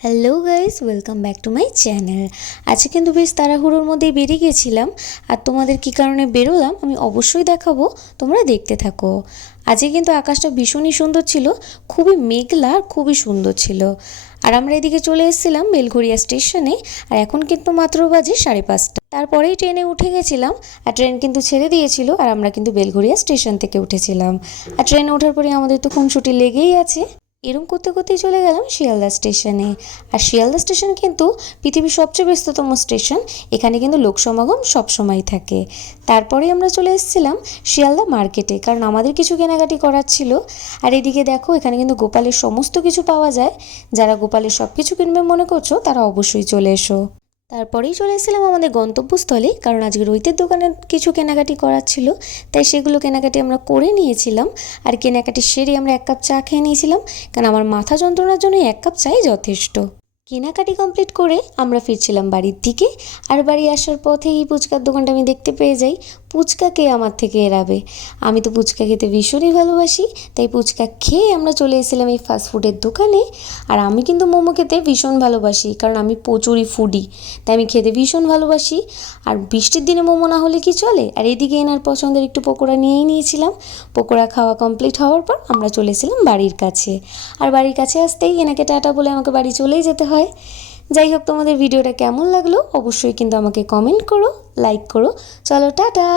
Hello guys, welcome back to my channel. আজকে কিন্তু বেশ তাড়াহুড়োর মধ্যেই বেরিয়ে গেছিলাম, আর তোমাদের কী কারণে বেরোলাম আমি অবশ্যই দেখাবো, তোমরা দেখতে থাকো। আজকে কিন্তু আকাশটা ভীষণই সুন্দর ছিল, খুবই মেঘলা আর খুবই সুন্দর ছিল। আর আমরা এদিকে চলে এসেছিলাম বেলঘরিয়া স্টেশনে, আর এখন কিন্তু মাত্র বাজে 5:30। তারপরেই ট্রেনে উঠে গেছিলাম, আর ট্রেন কিন্তু ছেড়ে দিয়েছিল, আর আমরা কিন্তু বেলঘরিয়া স্টেশন থেকে উঠেছিলাম। আর ট্রেনে ওঠার পরে আমাদের তো খুনসুটি লেগেই আছে। এরম করতে করতেই চলে গেলাম শিয়ালদা স্টেশনে। আর শিয়ালদা স্টেশন কিন্তু পৃথিবীর সবচেয়ে ব্যস্ততম স্টেশন, এখানে কিন্তু লোক সমাগম সবসময় থাকে। তারপরে আমরা চলে এসেছিলাম শিয়ালদা মার্কেটে, কারণ আমাদের কিছু কেনাকাটি করার ছিল। আর এদিকে দেখো, এখানে কিন্তু গোপালের সমস্ত কিছু পাওয়া যায়। যারা গোপালের সব কিছু কিনবে মনে করছো, তারা অবশ্যই চলে এসো। তারপরেই চলে এসেছিলাম আমাদের গন্তব্যস্থলে, কারণ আজকে রৈতের দোকানে কিছু কেনাকাটি করার ছিল, তাই সেগুলো কেনাকাটি আমরা করে নিয়েছিলাম। আর কেনাকাটি সেরে আমরা 1 কাপ চা খেয়ে নিয়েছিলাম, কারণ আমার মাথা যন্ত্রণার জন্য 1 কাপ চাই যথেষ্ট। কেনাকাটি কমপ্লিট করে আমরা ফিরছিলাম বাড়ির দিকে। আর বাড়ি আসার পথেই এই ফুচকার দোকানটা আমি দেখতে পেয়ে যাই। ফুচকা কে আমার থেকে এড়াবে, আমি তো ফুচকা খেতে ভীষণই ভালোবাসি। তাই ফুচকা খেয়ে আমরা চলে এসেছিলাম এই ফাস্টফুডের দোকানে। আর আমি কিন্তু মোমো খেতে ভীষণ ভালোবাসি, কারণ আমি প্রচুরই ফুডি, তাই আমি খেতে ভীষণ ভালোবাসি। আর বৃষ্টির দিনে মোমো না হলে কি চলে। আর এদিকে এনার পছন্দের একটু পকোড়া নিয়েই নিয়েছিলাম। পকোড়া খাওয়া কমপ্লিট হওয়ার পর আমরা চলে এসেছিলাম বাড়ির কাছে। আর বাড়ির কাছে আসতেই এনাকে টাটা বলে আমাকে বাড়ি চলেই যেতে হয়। যাই হোক, তোমাদের ভিডিওটা কেমন লাগলো অবশ্যই কিন্তু আমাকে কমেন্ট করো, লাইক করো। চলো টাটা।